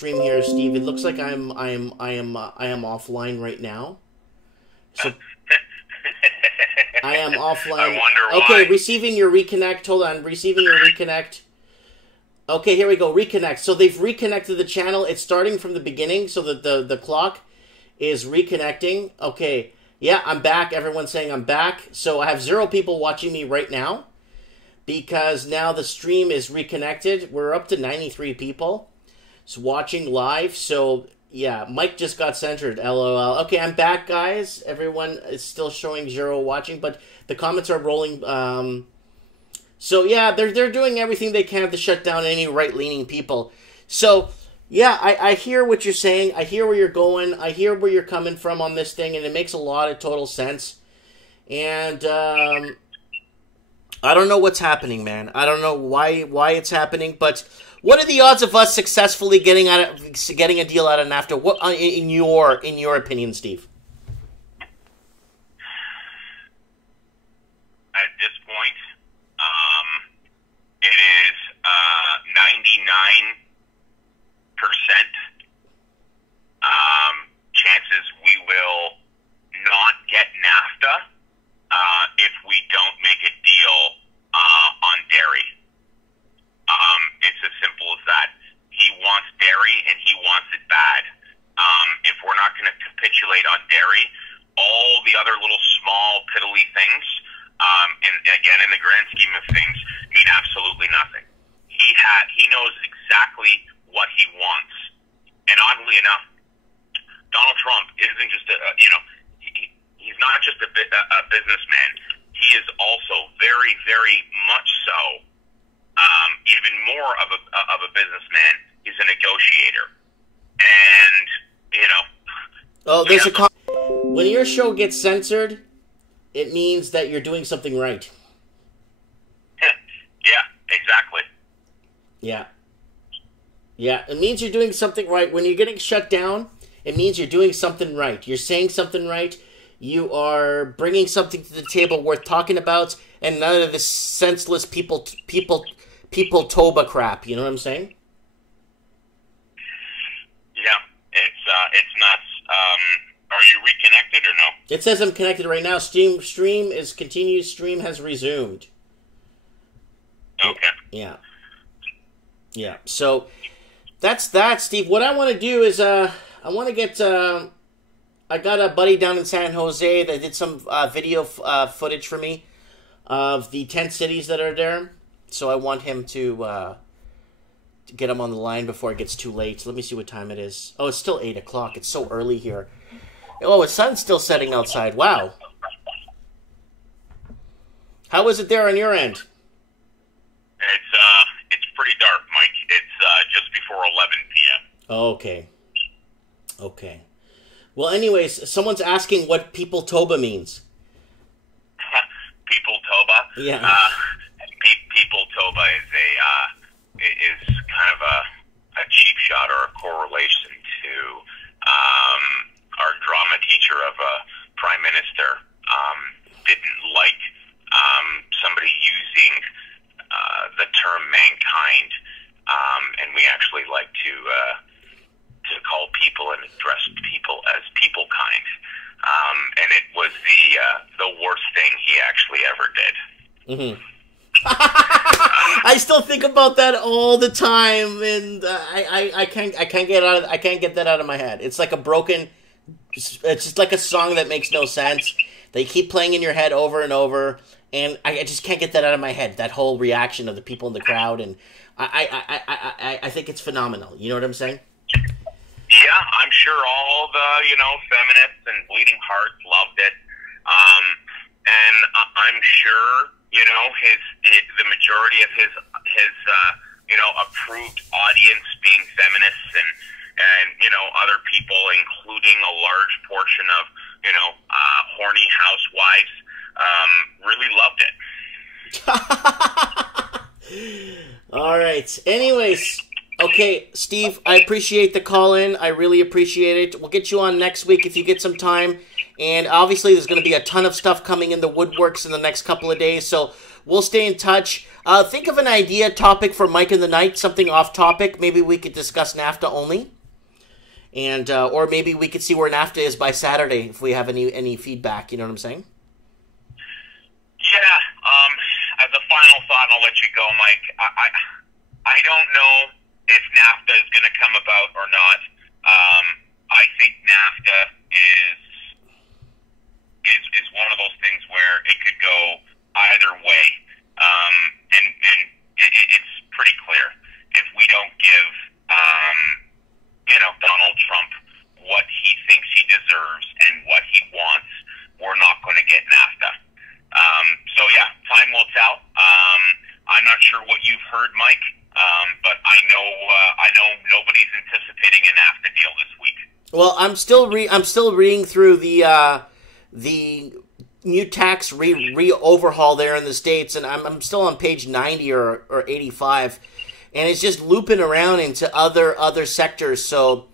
stream here, Steve. It looks like I am offline right now. So I am offline. I wonder why. Okay, receiving your reconnect. Hold on, receiving your reconnect. Okay, here we go. Reconnect. So they've reconnected the channel. It's starting from the beginning, so that the clock is reconnecting. Okay. Yeah, I'm back. Everyone's saying I'm back. So I have 0 people watching me right now because now the stream is reconnected. We're up to 93 people watching live. So yeah, Mike just got censored. LOL. Okay, I'm back, guys. Everyone is still showing 0 watching, but the comments are rolling. So yeah, they're doing everything they can to shut down any right-leaning people. So yeah, I hear what you're saying. I hear where you're going. I hear where you're coming from on this thing, and it makes a lot of total sense. And I don't know what's happening, man. I don't know why it's happening, but what are the odds of us successfully getting a deal out of NAFTA? What in your opinion, Steve? At this point, it is 99% chances we will not get NAFTA if we don't make a deal on dairy. It's as simple as that. He wants dairy and he wants it bad. If we're not going to capitulate on dairy, all the other little small piddly things, and again, in the grand scheme of things, mean absolutely nothing. He knows exactly what he wants. And oddly enough, Donald Trump isn't just he's not just a businessman. He is also very, very much so, even more of a businessman. He's a negotiator. And, Oh, there's when your show gets censored, it means that you're doing something right. Yeah, exactly. Yeah. Yeah, it means you're doing something right. When you're getting shut down, it means you're doing something right. You're saying something right. You are bringing something to the table worth talking about, and none of this senseless people Toba crap. You know what I'm saying? Yeah, it's nuts. Are you reconnected or no? It says I'm connected right now. Stream is continued. Stream has resumed. Okay. Yeah. Yeah. So that's that, Steve. What I want to do is I want to get I got a buddy down in San Jose that did some video footage for me of the 10 cities that are there. So I want him to get him on the line before it gets too late. Let me see what time it is. Oh, it's still 8 o'clock. It's so early here. Oh, the sun's still setting outside. Wow. How is it there on your end? It's pretty dark, Mike. It's just before 11 p.m. Okay. Okay. Well, anyways, someone's asking what People Toba means. People Toba? Yeah. People Toba is kind of a cheap shot or a correlation to our drama teacher of a prime minister didn't like somebody using the term mankind, and we actually like to call people and address people as people kind, and it was the worst thing he actually ever did. Mm-hmm. I still think about that all the time, and I can't get that out of my head. It's like it's just like a song that makes no sense. They keep playing in your head over and over, and I just can't get that out of my head. That whole reaction of the people in the crowd, and I think it's phenomenal. You know what I'm saying? Yeah, I'm sure all the feminists and bleeding hearts loved it, and I'm sure the majority of his approved audience being feminists and other people, including a large portion of horny housewives, really loved it. All right. Anyways, okay, Steve, I appreciate the call in. I really appreciate it. We'll get you on next week if you get some time. And obviously, there's going to be a ton of stuff coming in the woodworks in the next couple of days. So we'll stay in touch. Think of an idea topic for Mike in the Night, something off topic. Maybe we could discuss NAFTA only. And or maybe we could see where NAFTA is by Saturday if we have any feedback. You know what I'm saying? Yeah. As a final thought, I'll let you go, Mike. I don't know if NAFTA is going to come about or not. I think NAFTA is one of those things where it could go either way, and it's pretty clear if we don't give Donald Trump what he thinks he deserves and what he wants, we're not going to get NAFTA. So yeah, time will tell. I'm not sure what you've heard, Mike, but I know nobody's anticipating a NAFTA deal this week. Well, I'm still reading through the new tax overhaul there in the States, and I'm still on page 90 or 85, and it's just looping around into other sectors. So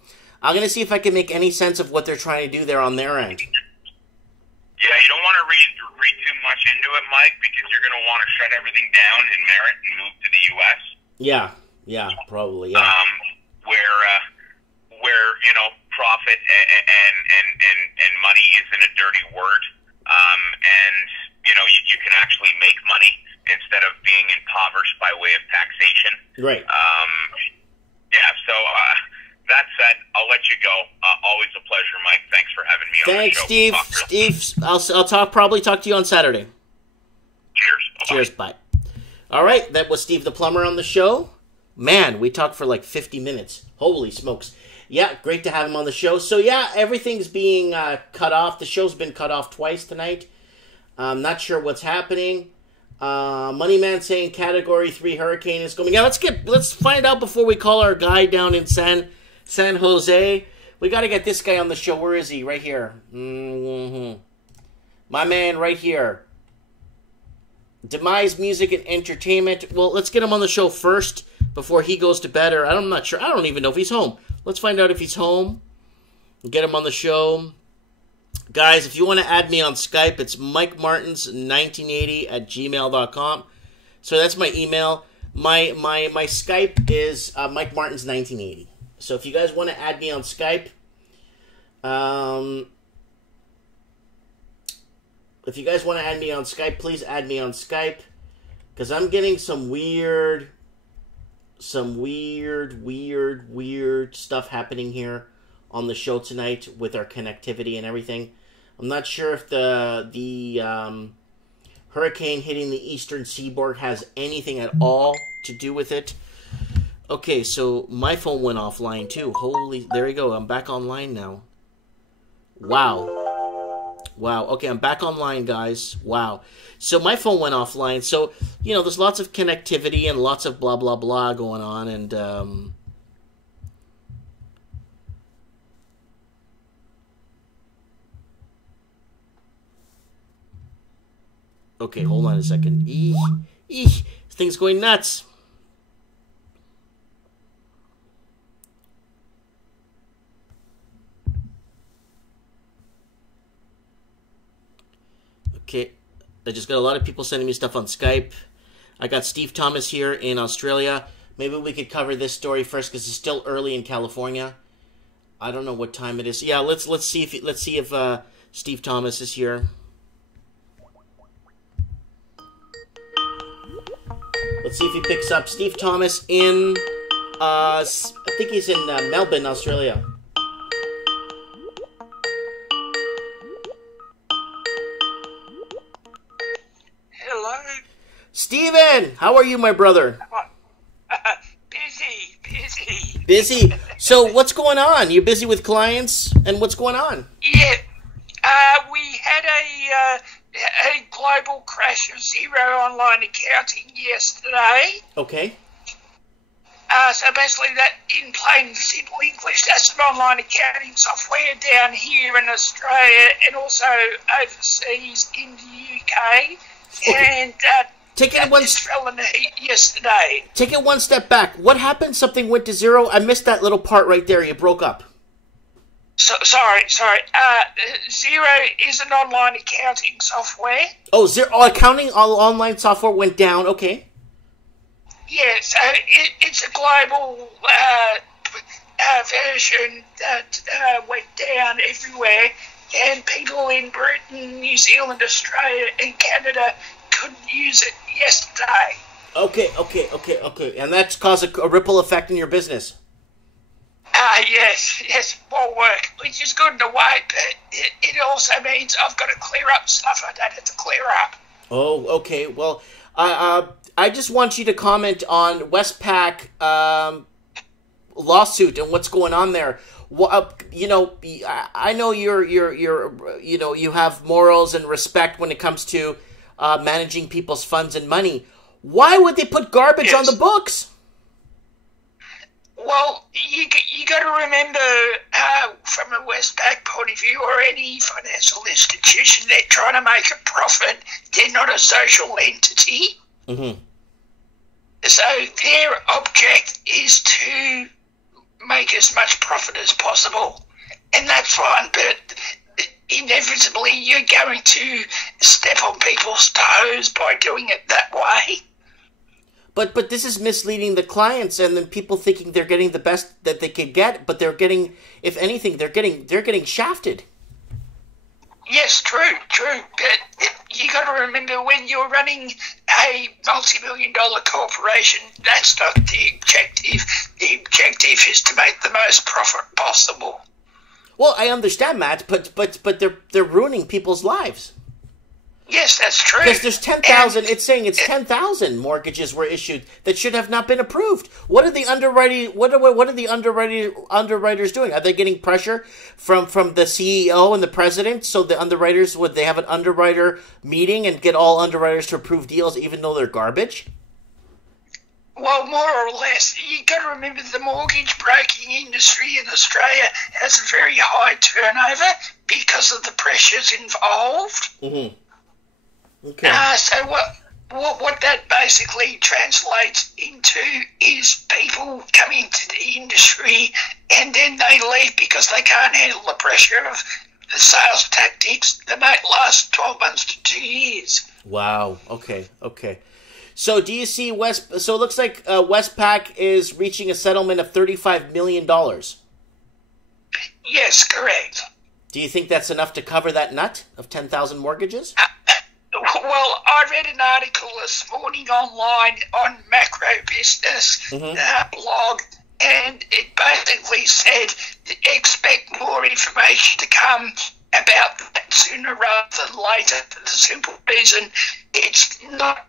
I'm gonna see if I can make any sense of what they're trying to do there on their end. Yeah, you don't want to read too much into it, Mike, because you're going to want to shut everything down in merit and move to the U.S. Yeah, probably. Yeah. Where profit and money isn't a dirty word, and you can actually make money instead of being impoverished by way of taxation. Right. Yeah. So that said, I'll let you go. Always a pleasure, Mike. Thanks for having me on the show. Thanks, Steve. I'll probably talk to you on Saturday. Cheers. Bye-bye. Cheers. Bye. All right, that was Steve the Plumber on the show. Man, we talked for like 50 minutes. Holy smokes. Yeah, great to have him on the show. So yeah, everything's being cut off. The show's been cut off twice tonight. I'm not sure what's happening. Moneyman saying Category 3 hurricane is coming. Yeah, let's find out before we call our guy down in San Jose. We got to get this guy on the show. Where is he? Right here. Mm-hmm. My man right here. Demise Music and Entertainment. Well, let's get him on the show first before he goes to bed. Or I'm not sure. I don't even know if he's home. Let's find out if he's home. Get him on the show. Guys, if you want to add me on Skype, it's MikeMartins1980@gmail.com. So that's my email. My Skype is MikeMartins1980. So if you guys want to add me on Skype, please add me on Skype, because I'm getting some weird stuff happening here on the show tonight with our connectivity and everything. I'm not sure if the hurricane hitting the eastern seaboard has anything at all to do with it. Okay, so my phone went offline too. There we go. I'm back online now. Wow. Okay, I'm back online, guys. Wow. So my phone went offline. So, there's lots of connectivity and lots of blah, blah, blah going on. And, okay, hold on a second. This thing's going nuts. Okay, I just got a lot of people sending me stuff on Skype. I got Steve Thomas here in Australia. Maybe we could cover this story first because it's still early in California. I don't know what time it is. Yeah, let's see if Steve Thomas is here. Let's see if he picks up. Steve Thomas in I think he's in Melbourne, Australia. Steven, how are you, my brother? Busy. So what's going on? You busy with clients? And what's going on? Yeah, we had a global crash of zero online accounting yesterday. Okay. So basically that, in plain simple English, that's an online accounting software down here in Australia and also overseas in the UK. Okay. And Take it one step back. What happened? Something went to zero? I missed that little part right there. You broke up. Sorry. Zero is an online accounting software. Oh, accounting online software went down. Okay. Yeah, so it's a global version that went down everywhere, and people in Britain, New Zealand, Australia, and Canada couldn't use it yesterday. Okay. And that's caused a ripple effect in your business. Yes, more work, which is good in a way, but it also means I've got to clear up stuff I don't have to clear up. Oh, okay. Well, I just want you to comment on Westpac lawsuit and what's going on there. You know, I know you have morals and respect when it comes to managing people's funds and money. Why would they put garbage on the books? Well, you got to remember, from a Westpac point of view, or any financial institution, they're trying to make a profit. They're not a social entity. Mm-hmm. So their object is to make as much profit as possible. And that's fine, but inevitably you're going to step on people's toes by doing it that way. But this is misleading the clients, and then people thinking they're getting the best that they could get, but they're getting, if anything, they're getting shafted. Yes, true. But you got to remember, when you're running a multi-million-dollar corporation, that's not the objective. The objective is to make the most profit possible. Well, I understand, Matt, but they're ruining people's lives. Yes, that's true. Because there's 10,000. It's saying it's 10,000 mortgages were issued that should have not been approved. What are the underwriting? What are the underwriters doing? Are they getting pressure from the CEO and the president? So the underwriters, would they have an underwriter meeting and get all underwriters to approve deals, even though they're garbage? Well, more or less. You got to remember, the mortgage broking industry in Australia has a very high turnover because of the pressures involved. Mm-hmm. Okay. So what that basically translates into is people coming into the industry and then they leave because they can't handle the pressure of the sales tactics that might last 12 months to 2 years. Wow. Okay. So do you see So it looks like Westpac is reaching a settlement of $35 million. Yes, correct. Do you think that's enough to cover that nut of 10,000 mortgages? Well, I read an article this morning online on Macro Business blog, and it basically said to expect more information to come about that sooner rather than later, for the simple reason it's not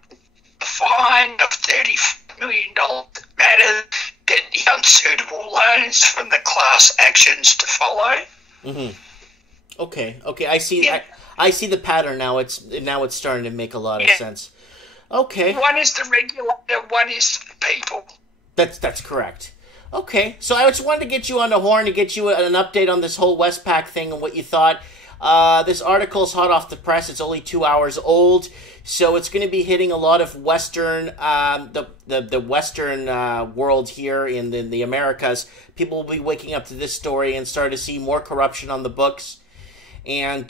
a fine of $30 million that matters, but the unsuitable loans from the class actions to follow. Mm-hmm. Okay, I see. Yeah. I see the pattern now. It's starting to make a lot of sense. Okay. One is the regulator, one is the people. That's correct. Okay, so I just wanted to get you on the horn to get you an update on this whole Westpac thing and what you thought. This article's hot off the press. It's only 2 hours old, so it's going to be hitting a lot of Western, the Western world here in the Americas. People will be waking up to this story and start to see more corruption on the books. And,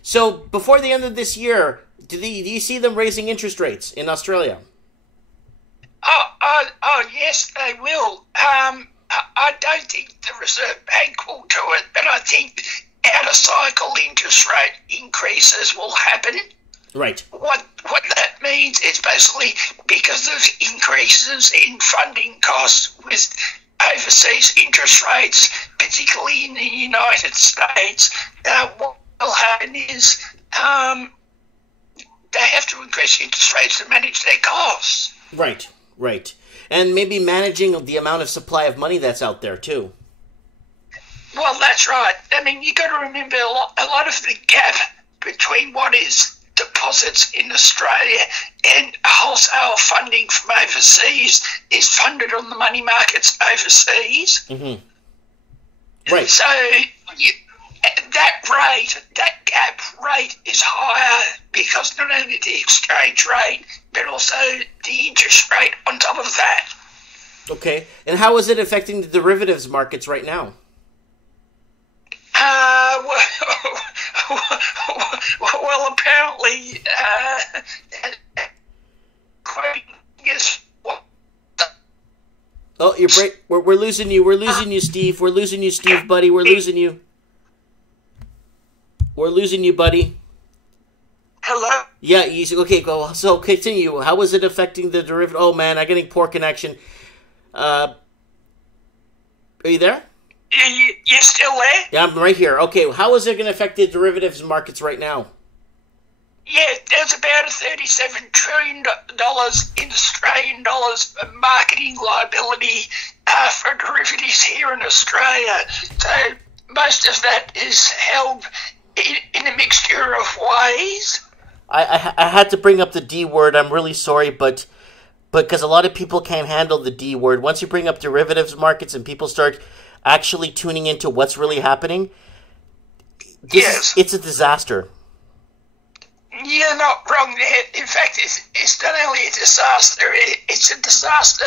so before the end of this year, do you see them raising interest rates in Australia? Oh, yes, they will. I don't think the Reserve Bank will do it, but I think out-of-cycle interest rate increases will happen. Right. What that means is basically because of increases in funding costs with overseas interest rates, particularly in the United States, what will happen is they have to increase interest rates to manage their costs. Right. And maybe managing the amount of supply of money that's out there, too. Well, that's right. I mean, you got to remember a lot of the gap between what is deposits in Australia and wholesale funding from overseas is funded on the money markets overseas. Mm-hmm. Right. So that gap rate is higher because not only the exchange rate, but also the interest rate on top of that. Okay. And how is it affecting the derivatives markets right now? Well, apparently, quoting is what Oh, we're losing you. We're losing you, Steve. We're losing you, Steve, buddy. We're losing you. We're losing you, buddy. Hello? Yeah, okay, go. So continue. How was it affecting the derivative? Oh, man, I'm getting poor connection. Are you there? You're still there? Yeah, I'm right here. Okay, how is it going to affect the derivatives markets right now? Yeah, there's about $37 trillion in Australian dollars marketing liability for derivatives here in Australia. So most of that is held in a mixture of ways. I had to bring up the D word. I'm really sorry, but because a lot of people can't handle the D word. Once you bring up derivatives markets and people start actually tuning into what's really happening, it's a disaster. You're not wrong there. In fact, it's not only a disaster, it's a disaster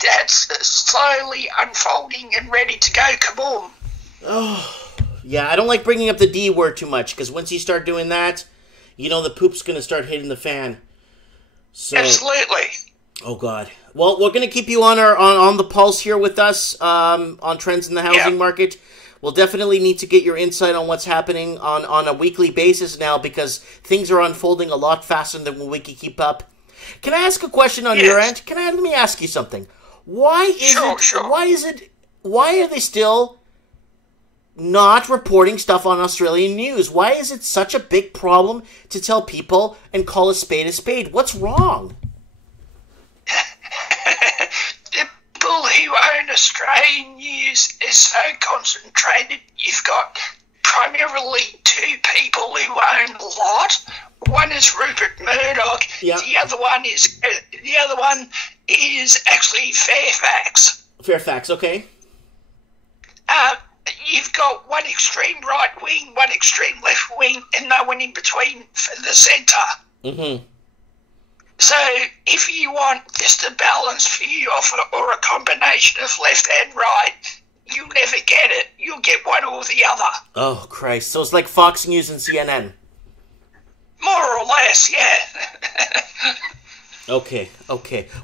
that's slowly unfolding and ready to go kaboom. Oh, yeah, I don't like bringing up the D word too much, because once you start doing that, you know the poop's going to start hitting the fan. So, absolutely. Oh, God. Well, we're going to keep you on the pulse here with us on trends in the housing market. We'll definitely need to get your insight on what's happening on a weekly basis now, because things are unfolding a lot faster than we can keep up. Can I ask a question on your end? Let me ask you something. Why are they still not reporting stuff on Australian news? Why is it such a big problem to tell people and call a spade a spade? What's wrong? People who own Australian news is so concentrated. You've got primarily two people who own a lot. One is Rupert Murdoch. Yep. The other one is actually Fairfax. Fairfax, okay. You've got one extreme right wing, one extreme left wing, and no one in between for the centre. Mm-hmm. So if you want just a balanced view or a combination of left and right, you'll never get it. You'll get one or the other. Oh, Christ. So it's like Fox News and CNN. More or less, yeah. Okay.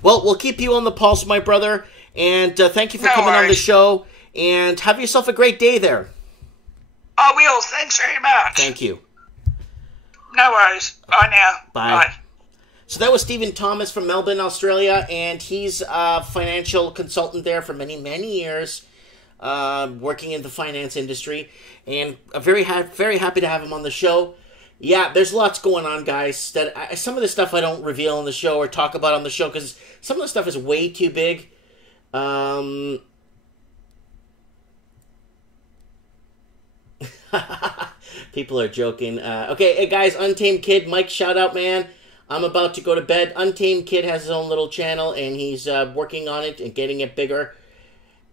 Well, we'll keep you on the pulse, my brother, and thank you for coming on the show, and have yourself a great day there. I will. Thanks very much. Thank you. No worries. Bye now. Bye. So that was Stephen Thomas from Melbourne, Australia, and he's a financial consultant there for many, many years, working in the finance industry, and very happy to have him on the show. Yeah, there's lots going on, guys. That some of the stuff I don't reveal on the show or talk about on the show because some of the stuff is way too big. People are joking. Okay, hey guys, Untamed Kid, Mike, shout out, man. I'm about to go to bed. Untamed Kid has his own little channel, and he's working on it and getting it bigger.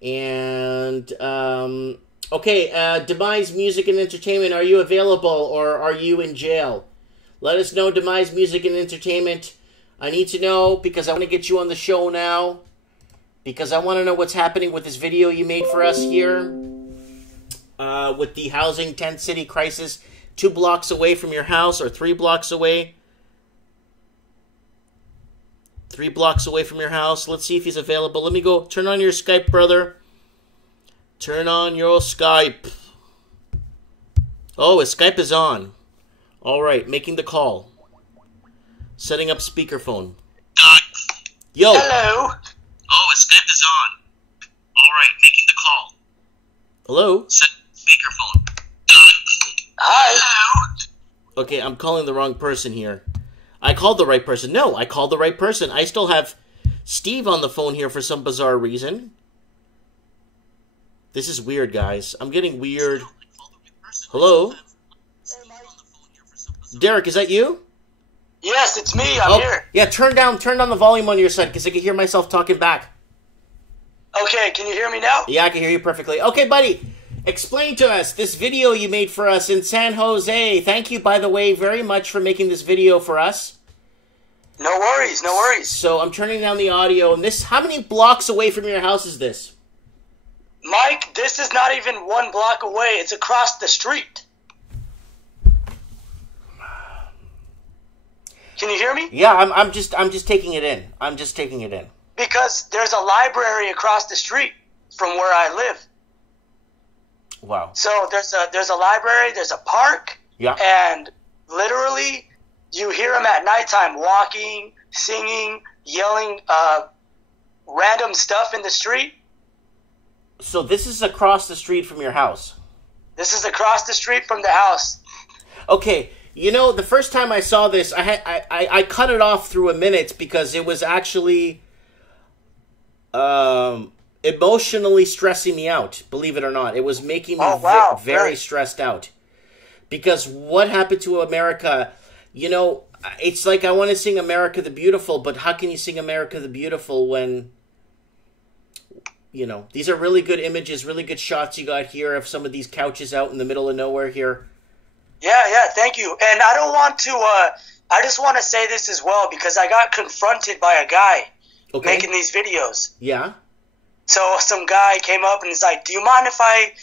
And, okay, Demise Music and Entertainment, are you available, or are you in jail? Let us know, Demise Music and Entertainment. I need to know, because I want to get you on the show now. Because I want to know what's happening with this video you made for us here. With the housing tent city crisis 2 blocks away from your house, or 3 blocks away. 3 blocks away from your house. Let's see if he's available. Let me go. Turn on your Skype, brother. Turn on your Skype. Oh, his Skype is on. All right, making the call. Setting up speakerphone. Yo. Hello. Oh, his Skype is on. All right, making the call. Hello. Set speakerphone. Hi. Hello. Okay, I'm calling the wrong person here. I called the right person. No, I called the right person. I still have Steve on the phone here for some bizarre reason. This is weird, guys. I'm getting weird. Hello? Derek, is that you? Yes, it's me. I'm here. Yeah, turn down the volume on your side because I can hear myself talking back. Okay, can you hear me now? Yeah, I can hear you perfectly. Okay, buddy. Explain to us this video you made for us in San Jose. Thank you, by the way, very much for making this video for us. No worries, no worries. So I'm turning down the audio. And this, how many blocks away from your house is this? Mike, this is not even 1 block away. It's across the street. Can you hear me? Yeah, I'm just taking it in. I'm just taking it in. Because there's a library across the street from where I live. Wow. So there's a library, there's a park, Yeah. and literally you hear them at nighttime walking, singing, yelling random stuff in the street. So this is across the street from your house? This is across the street from the house. Okay, you know, the first time I saw this, I cut it off through a minute because it was actually emotionally stressing me out, believe it or not. It was making me very stressed out. Because what happened to America, you know, it's like I want to sing America the Beautiful, but how can you sing America the Beautiful when, you know, these are really good images, really good shots you got here of some of these couches out in the middle of nowhere here. Yeah, thank you. And I don't want to, I just want to say this as well, because I got confronted by a guy making these videos. Yeah. So some guy came up and he's like, do you mind if I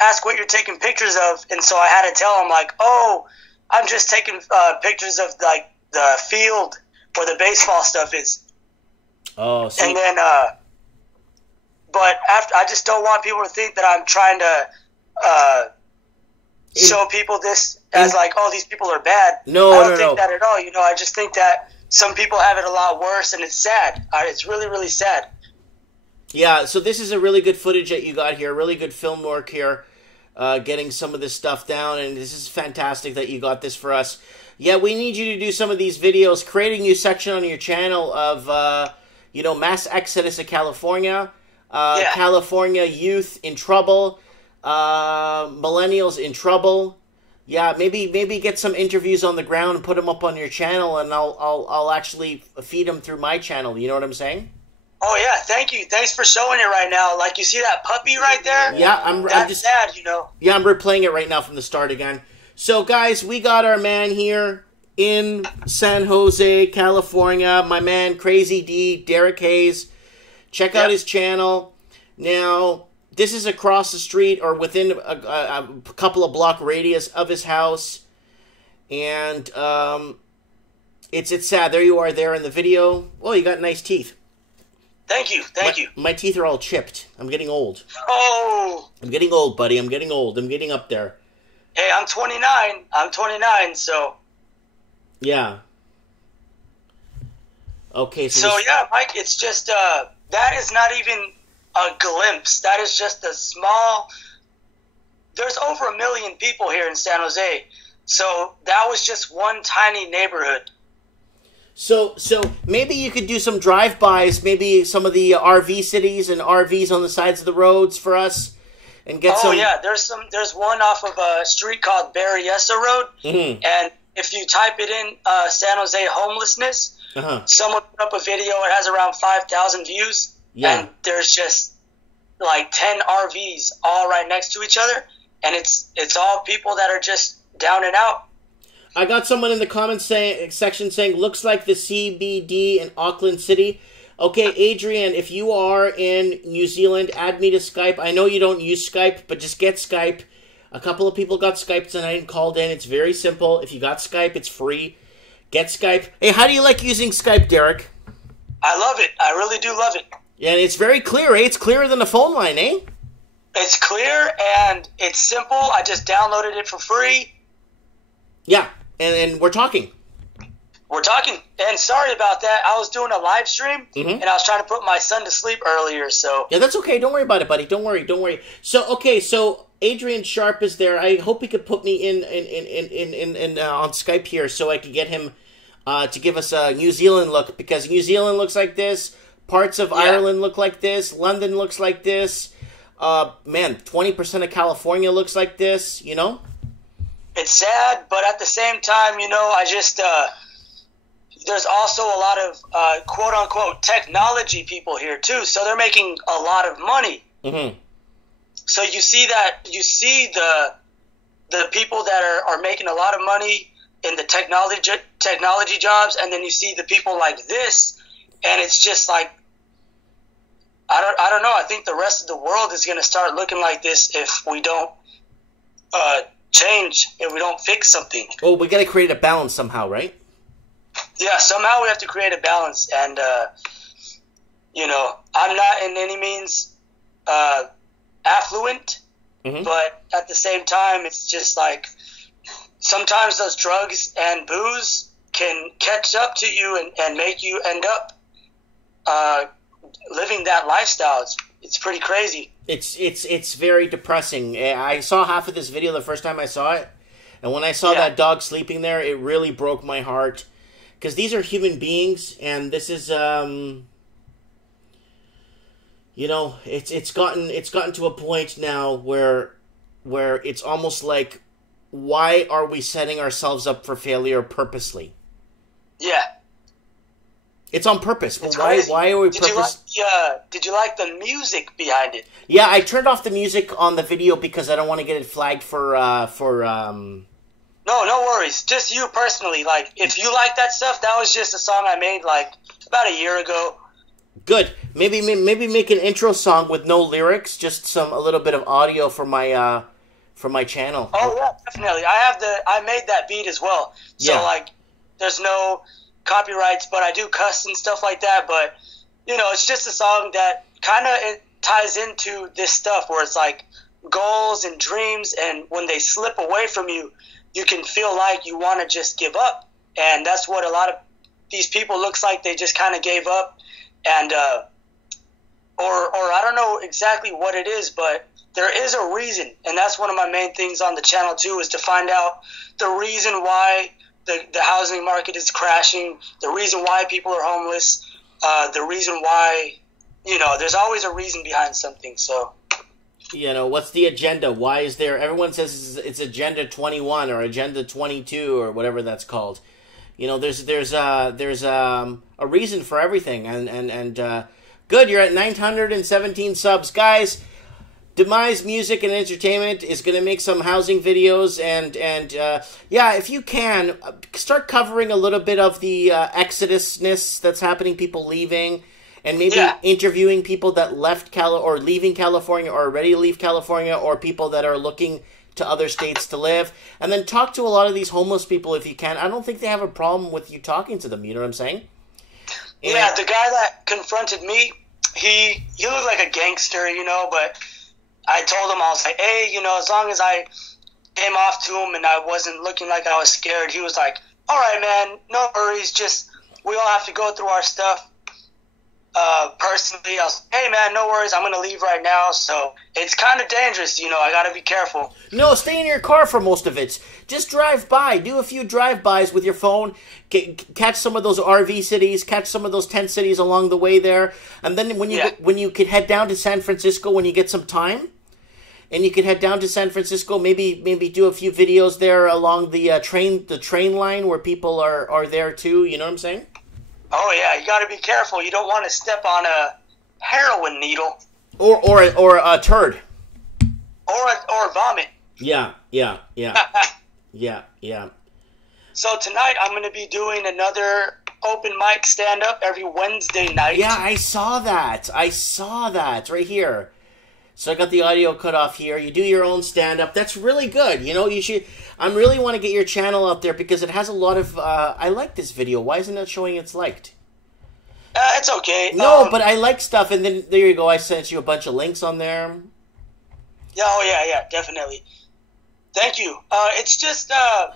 ask what you're taking pictures of? And so I had to tell him, like, oh, I'm just taking pictures of, like, the field where the baseball stuff is. Oh, see. And then, but after, I just don't want people to think that I'm trying to show people this as like, oh, these people are bad. No, I don't think that at all. You know, I just think that some people have it a lot worse, and it's sad. It's really, really sad. Yeah, so this is a really good footage that you got here, really good film work here, getting some of this stuff down, and this is fantastic that you got this for us. Yeah, we need you to do some of these videos, create a new section on your channel of, you know, mass exodus of California, California youth in trouble, millennials in trouble. Yeah, maybe get some interviews on the ground and put them up on your channel, and I'll actually feed them through my channel. You know what I'm saying? Oh yeah, thank you. Thanks for showing it right now. Like, you see that puppy right there? Yeah, I'm just sad, you know. Yeah, I'm replaying it right now from the start again. So guys, we got our man here in San Jose, California. My man Crazy D, Derek Hayes. Check out his channel. Now, this is across the street or within a couple of block radius of his house. And it's sad. There you are there in the video. Oh, you got nice teeth. Thank you. My teeth are all chipped. I'm getting old. Oh. I'm getting old, buddy. I'm getting old. I'm getting up there. Hey, I'm 29, so... Yeah. Okay, so yeah, Mike, it's just, that is not even a glimpse. That is just a small... There's over 1 million people here in San Jose, so that was just one tiny neighborhood. So maybe you could do some drive-bys, maybe some of the RV cities and RVs on the sides of the roads for us, and get some... Oh yeah, there's one off of a street called Berryessa Road, and if you type it in, San Jose homelessness, someone put up a video, it has around 5,000 views, and there's just like 10 RVs all right next to each other, and it's all people that are just down and out. I got someone in the comments section saying, looks like the CBD in Auckland City. Okay, Adrian, if you are in New Zealand, add me to Skype. I know you don't use Skype, but just get Skype. A couple of people got Skype tonight and called in. It's very simple. If you got Skype, it's free. Get Skype. Hey, how do you like using Skype, Derek? I love it. I really do love it. Yeah, and it's very clear, eh? It's clearer than a phone line, eh? It's clear, and it's simple. I just downloaded it for free. Yeah. And we're talking. We're talking. And sorry about that. I was doing a live stream, and I was trying to put my son to sleep earlier, so... Yeah, that's okay. Don't worry about it, buddy. Don't worry. So, okay, so Adrian Sharp is there. I hope he could put me in on Skype here so I could get him to give us a New Zealand look, because New Zealand looks like this. Parts of Ireland look like this. London looks like this. Man, 20% of California looks like this, you know? It's sad, but at the same time, you know, I just, there's also a lot of, quote-unquote, technology people here, too, so they're making a lot of money. So you see the people that are making a lot of money in the technology jobs, and then you see the people like this, and it's just like, I don't know, I think the rest of the world is going to start looking like this if we don't, change, if we don't fix something. Well, we got to create a balance somehow, right? Yeah, somehow we have to create a balance, and You know, I'm not in any means affluent, but at the same time, it's just like sometimes those drugs and booze can catch up to you and make you end up living that lifestyle. It's pretty crazy. It's very depressing. I saw half of this video the first time I saw it, and when I saw that dog sleeping there, it really broke my heart, because these are human beings, and this is you know, it's gotten to a point now where it's almost like, why are we setting ourselves up for failure purposely? Yeah. It's on purpose. But why are we Did you like the music behind it? Yeah, I turned off the music on the video because I don't want to get it flagged for No worries. Just you personally. Like, if you like that stuff, that was just a song I made like about a year ago. Good. Maybe make an intro song with no lyrics, just a little bit of audio for my channel. Oh yeah, definitely. I made that beat as well. So like, there's no copyrights, but I do cuss and stuff like that. But you know, it's just a song that kind of ties into this stuff where it's like goals and dreams, and when they slip away from you, you can feel like you want to just give up. And that's what a lot of these people looks like. They just kind of gave up, and or I don't know exactly what it is, but there is a reason, and that's one of my main things on the channel too, is to find out the reason why the housing market is crashing, the reason why people are homeless, the reason why, you know, there's always a reason behind something. So, you know, what's the agenda? Why is there? Everyone says it's Agenda 21 or Agenda 22 or whatever that's called. You know, there's a reason for everything, and good. You're at 917 subs, guys. Demise Music and Entertainment is going to make some housing videos, and yeah, if you can, start covering a little bit of the exodusness that's happening, people leaving, and maybe interviewing people that left or leaving California or already leave California, or people that are looking to other states to live, and then talk to a lot of these homeless people if you can. I don't think they have a problem with you talking to them, you know what I'm saying? And yeah, the guy that confronted me, he looked like a gangster, you know, but I told him, I was like, hey, you know, as long as I came off to him and I wasn't looking like I was scared, he was like, all right, man, no worries, just we all have to go through our stuff. Personally, I was like, hey, man, no worries, I'm going to leave right now. So it's kind of dangerous, you know, I got to be careful. No, stay in your car for most of it. Just drive by. Do a few drive-bys with your phone. Catch some of those RV cities. Catch some of those tent cities along the way there. And then when you could head down to San Francisco when you get some time, and you could head down to San Francisco, maybe do a few videos there along the train line where people are there too. You know what I'm saying? Oh yeah, you got to be careful. You don't want to step on a heroin needle or a turd or vomit. Yeah. So tonight I'm going to be doing another open mic stand-up every Wednesday night. Yeah, I saw that right here. So I got the audio cut off here. You do your own stand-up. That's really good. You know, you should. I really want to get your channel out there because it has a lot of. I like this video. Why isn't it showing it's liked? It's okay. No, but I like stuff, and then there you go. I sent you a bunch of links on there. Yeah, oh yeah, definitely. Thank you. It's just I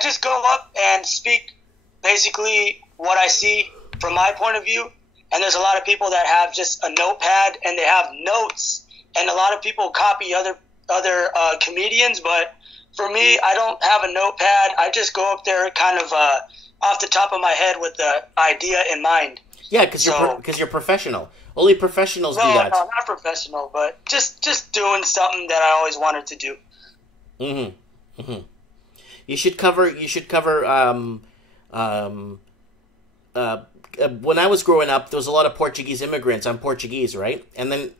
just go up and speak basically what I see from my point of view. And there's a lot of people that have just a notepad and they have notes, and a lot of people copy other comedians. But for me, I don't have a notepad. I just go up there kind of off the top of my head with the idea in mind. Yeah, because you're professional. Only professionals do that. No, not professional, but just doing something that I always wanted to do. You should cover. When I was growing up, there was a lot of Portuguese immigrants. I'm Portuguese, right? And then,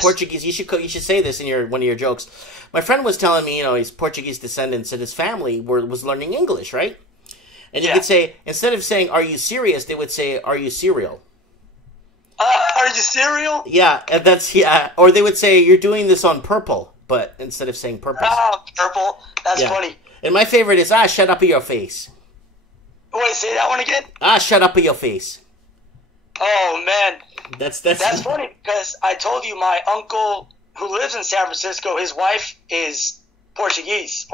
Portuguese. You should say this in one of your jokes. My friend was telling me, you know, he's Portuguese descendants, and his family was learning English, right? And you could say, instead of saying "Are you serious?" they would say, "Are you cereal?" Are you cereal? Yeah, and that's Or they would say, "You're doing this on purple," but instead of saying purpose. Ah, purple. That's funny. And my favorite is shut up in your face. Wait, say that one again? Shut up in your face. Oh man, That's funny because I told you my uncle who lives in San Francisco, his wife is Portuguese,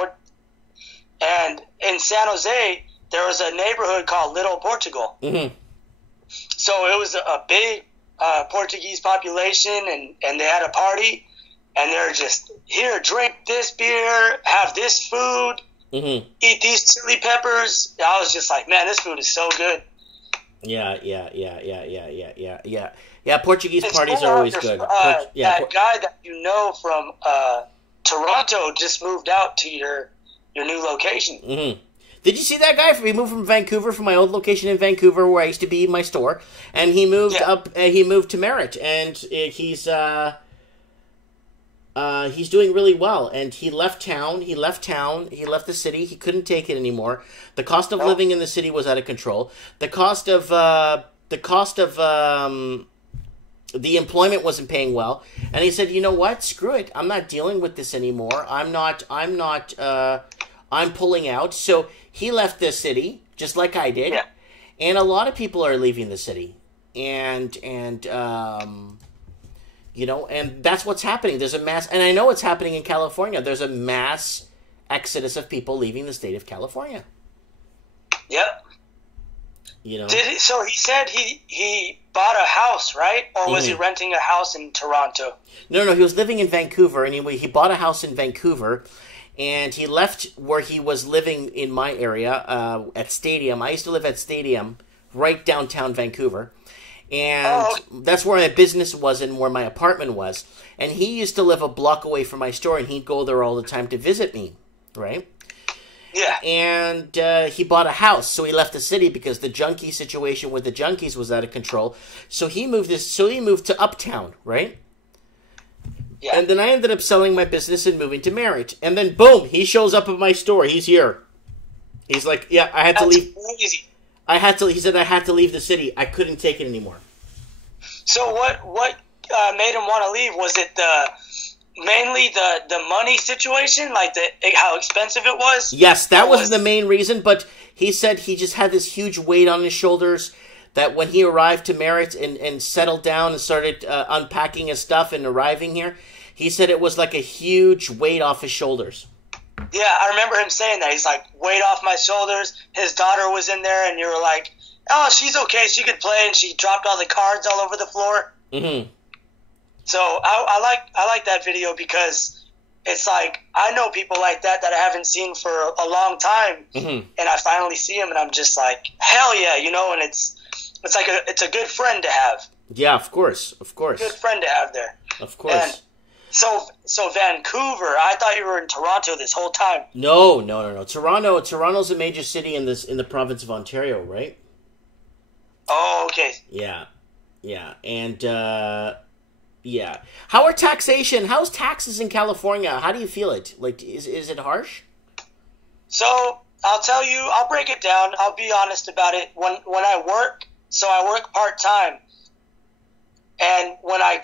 and in San Jose there was a neighborhood called Little Portugal. Mm-hmm. So it was a big Portuguese population, and they had a party, and they're just here, drink this beer, have this food, mm-hmm. eat these chili peppers. I was just like, man, this food is so good. Yeah. Portuguese parties are always good. That guy that you know from Toronto just moved out to your new location. Mm-hmm. Did you see that guy? He moved from Vancouver, from my old location in Vancouver, where I used to be in my store, and he moved up. He moved to Merritt, and he's doing really well. And he left town. He left the city. He couldn't take it anymore. The cost of living in the city was out of control. The cost of the employment wasn't paying well, and he said, "You know what? Screw it. I'm not dealing with this anymore. I'm pulling out." So he left the city, just like I did, and a lot of people are leaving the city, and that's what's happening. There's a mass, and I know it's happening in California. There's a mass exodus of people leaving the state of California. Yep. So he said he bought a house, right? Or was he renting a house in Toronto? No, he was living in Vancouver. Anyway, he bought a house in Vancouver, and he left where he was living in my area at Stadium. I used to live at Stadium, right downtown Vancouver. And that's where my business was and where my apartment was. And he used to live a block away from my store, and he'd go there all the time to visit me, right? Yeah. And he bought a house, so he left the city because the junkie situation with the junkies was out of control. So he moved to Uptown, right? Yeah. And then I ended up selling my business and moving to Merritt. And then boom, he shows up at my store. He's here. He's like, "Yeah, I had to leave." Crazy. He said I had to leave the city. I couldn't take it anymore. So what made him want to leave? Was it mainly the money situation, like how expensive it was? Yes, that was the main reason, but he said he just had this huge weight on his shoulders that when he arrived to Merritt and settled down and started unpacking his stuff and arriving here, he said it was like a huge weight off his shoulders. Yeah, I remember him saying that. He's like, weight off my shoulders. His daughter was in there, and you were like, "Oh, she's okay. She could play," and she dropped all the cards all over the floor. Mm-hmm. So I like that video because it's like I know people like that I haven't seen for a long time, and I finally see him, and I'm just like, hell yeah, and it's like it's a good friend to have. Yeah, of course. Good friend to have there. Of course. And so Vancouver, I thought you were in Toronto this whole time. No. Toronto's a major city in the province of Ontario, right? Oh, okay. Yeah, and yeah. How's taxes in California? How do you feel it? Like, is it harsh? So I'll tell you. I'll break it down. I'll be honest about it. When I work, so I work part-time, and when I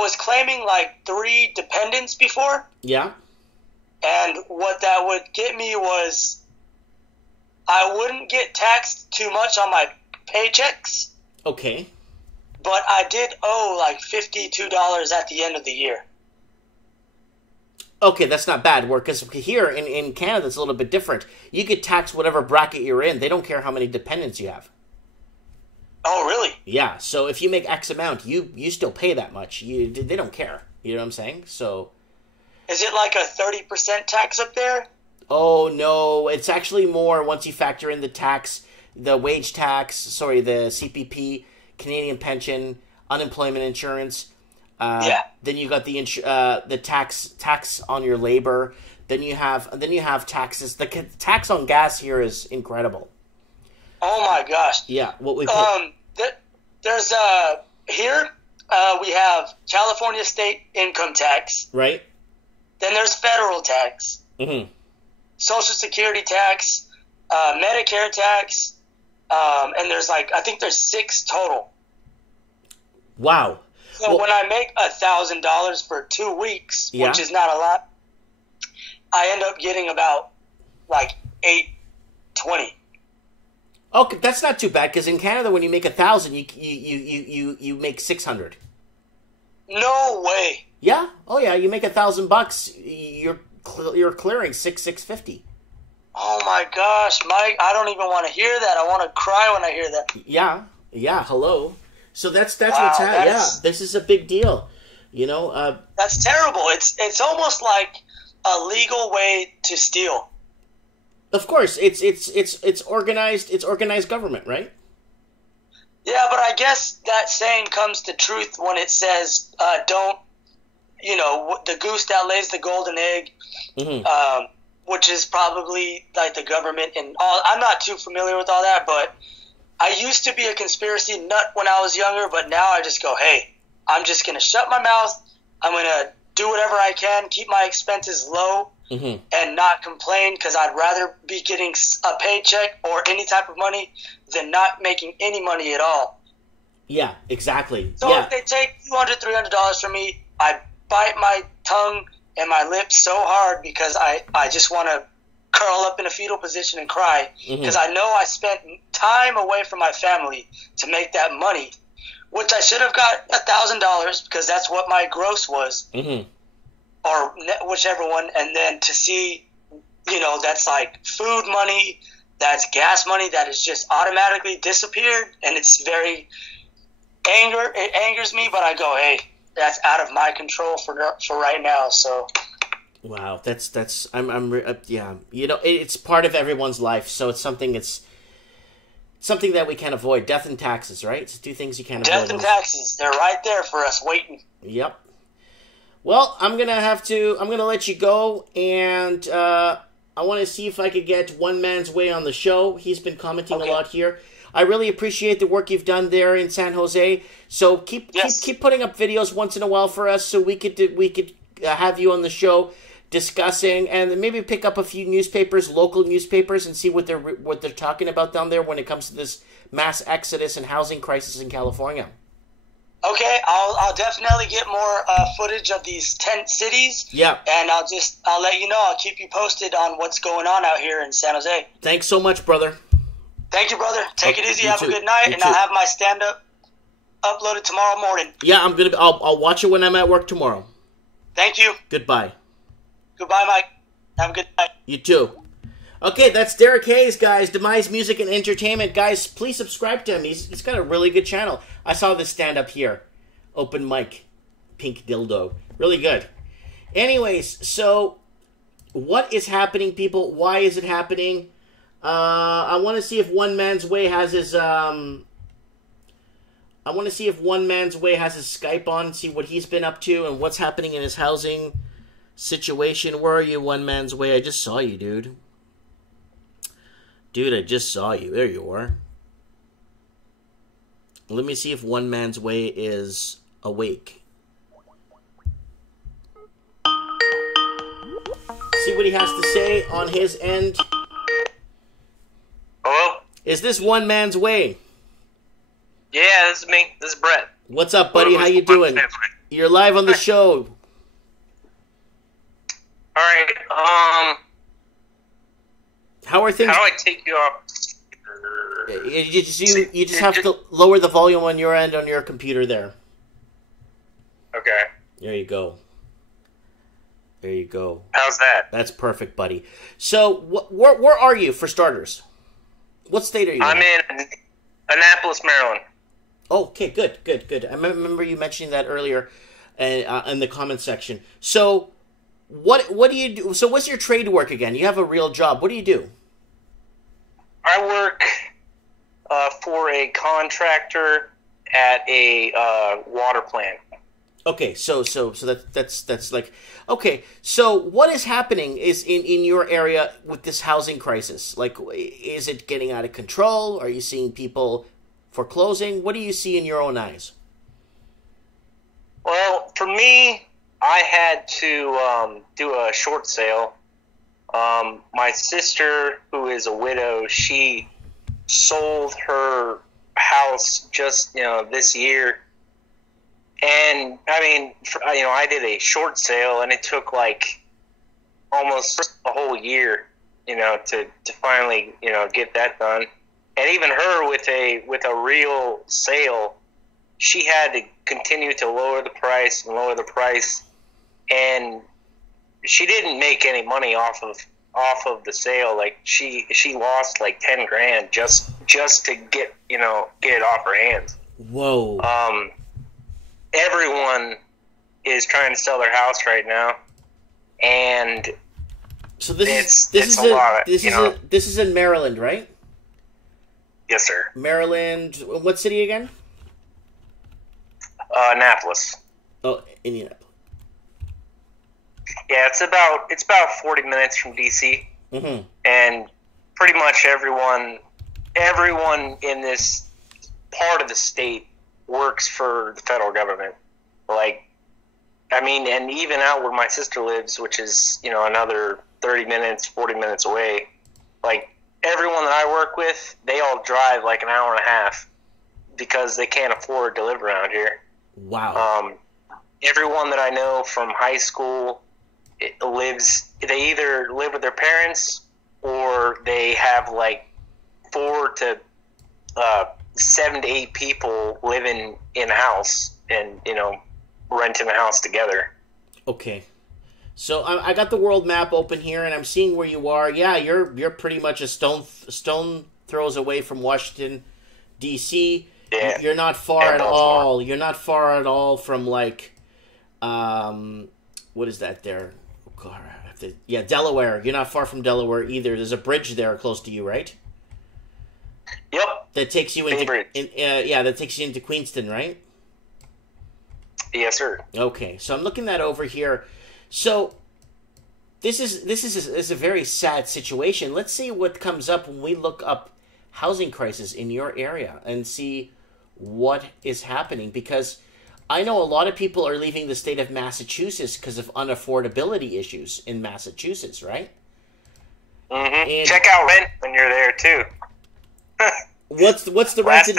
was claiming like 3 dependents before. Yeah. And what that would get me was I wouldn't get taxed too much on my paychecks. Okay. But I did owe like $52 at the end of the year. Okay, that's not bad work, because here in Canada it's a little bit different. You get taxed whatever bracket you're in. They don't care how many dependents you have. Oh, really? Yeah, so if you make X amount, you still pay that much. They don't care. You know what I'm saying? So, is it like a 30% tax up there? Oh, no. It's actually more once you factor in the wage tax, the CPP, Canadian pension, unemployment insurance. Then you got the tax on your labor. Then you have taxes. The tax on gas here is incredible. Oh my gosh! Yeah, what we there's here we have California state income tax, right? Then there's federal tax, Social Security tax, Medicare tax, and there's I think there's 6 total. Wow! So when I make $1,000 for 2 weeks, which is not a lot, I end up getting about $820. Okay, that's not too bad because in Canada, when you make 1,000, you make 600. No way. Yeah. Oh yeah. You make $1,000. You're clearing 650. Oh my gosh, Mike! I don't even want to hear that. I want to cry when I hear that. Yeah. Yeah. Hello. So that's Wow, what's happening. Yeah. This is a big deal. You know. That's terrible. It's almost like a legal way to steal. Of course, it's organized. It's organized government, right? Yeah, but I guess that saying comes to truth when it says, "Don't." You know, the goose that lays the golden egg, which is probably like the government and all. I'm not too familiar with all that, but I used to be a conspiracy nut when I was younger, but now I just go, hey, I'm just going to shut my mouth. I'm going to do whatever I can, keep my expenses low, and not complain because I'd rather be getting a paycheck or any type of money than not making any money at all. Yeah, exactly. So if they take $200, $300 from me, I bite my tongue and my lips so hard because I just want to curl up in a fetal position and cry because I know I spent time away from my family to make that money, which I should have got $1,000 because that's what my gross was, or whichever one. And then to see, you know, that's like food money, that's gas money that has just automatically disappeared, and it's very it angers me. But I go, hey, that's out of my control for right now. So. Wow, yeah. You know, it's part of everyone's life, so it's something that we can't avoid. Death and taxes, right? It's two things you can't avoid. Death and taxes, they're right there for us, waiting. Yep. Well, I'm gonna let you go, and I want to see if I could get One Man's Way on the show. He's been commenting a lot here. I really appreciate the work you've done there in San Jose. So keep putting up videos once in a while for us, so we could have you on the show discussing, and maybe pick up a few local newspapers, and see what they're talking about down there when it comes to this mass exodus and housing crisis in California. Okay, I'll definitely get more footage of these tent cities. Yeah, and I'll let you know. I'll keep you posted on what's going on out here in San Jose. Thanks so much, brother. Thank you, brother. Take it easy. Have a good night, and I'll have my stand-up uploaded tomorrow morning. Yeah, I'll watch it when I'm at work tomorrow. Thank you. Goodbye. Goodbye, Mike. Have a good night. You too. Okay, that's Derek Hayes, guys. Demise Music and Entertainment. Guys, please subscribe to him. He's got a really good channel. I saw this stand-up here. Open mic. Pink dildo. Really good. Anyways, so what is happening, people? Why is it happening? I want to see if One Man's Way has his... I want to see if One Man's Way has his Skype on, see what he's been up to and what's happening in his housing situation. Where are you, One Man's Way? I just saw you, dude. Dude, I just saw you. There you are. Let me see if One Man's Way is awake. See what he has to say on his end. Hello? Is this One Man's Way? Yeah, this is me. This is Brett. What's up, buddy? How you doing? You're live on the show. All right. How are things? How do I take you off? You just have to lower the volume on your end on your computer there. Okay. There you go. There you go. How's that? That's perfect, buddy. So, where are you, for starters? What state are you in? I'm in Annapolis, Maryland. Oh, okay, good. I remember you mentioning that earlier in the comment section. So, what do you do? So, what's your trade work again? You have a real job. What do you do? I work for a contractor at a water plant. Okay, so that's like, okay, so what is happening is in your area with this housing crisis? Like, is it getting out of control? Are you seeing people foreclosing? What do you see in your own eyes? Well, for me, I had to do a short sale. My sister, who is a widow, she sold her house just, this year. And, I mean, I did a short sale, and it took, like, almost a whole year, to finally, get that done. And even her with a real sale, she had to continue to lower the price, and she didn't make any money off of the sale. Like she lost like $10,000 just to get it off her hands. Whoa. Everyone is trying to sell their house right now, and so this is in Maryland, right? Yes, sir. Maryland. What city again? Annapolis. Oh, Indianapolis. Yeah, it's about 40 minutes from DC, and pretty much everyone in this part of the state works for the federal government. Like, I mean, and even out where my sister lives, which is another 30 minutes, 40 minutes away, like everyone that I work with, they all drive like an hour and a half because they can't afford to live around here. Wow. Everyone that I know from high school they either live with their parents or they have like 7 to 8 people living in a house and, renting a house together. Okay. So I got the world map open here, and I'm seeing where you are. Yeah, you're pretty much a stone throws away from Washington, D.C. Yeah. You're not far at all. You're not far at all from like, what is that there? Oh, God, Delaware. You're not far from Delaware either. There's a bridge there close to you, right? Yep. That takes you that takes you into Queenston, right? Yes, sir. Okay, so I'm looking that over here. So this is a very sad situation. Let's see what comes up when we look up housing crisis in your area and see what is happening, because I know a lot of people are leaving the state of Massachusetts because of unaffordability issues in Massachusetts, right? Mm-hmm. And check out rent when you're there too. What's the rent?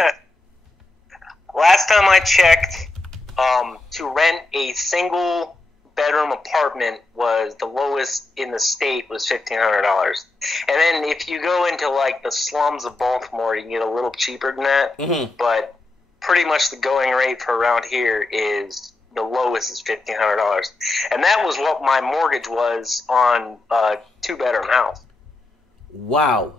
Last time I checked, to rent a single bedroom apartment was the lowest in the state was $1,500, and then if you go into like the slums of Baltimore, you can get a little cheaper than that. Mm-hmm. But pretty much the going rate for around here is the lowest is $1,500, and that was what my mortgage was on a 2-bedroom house. Wow.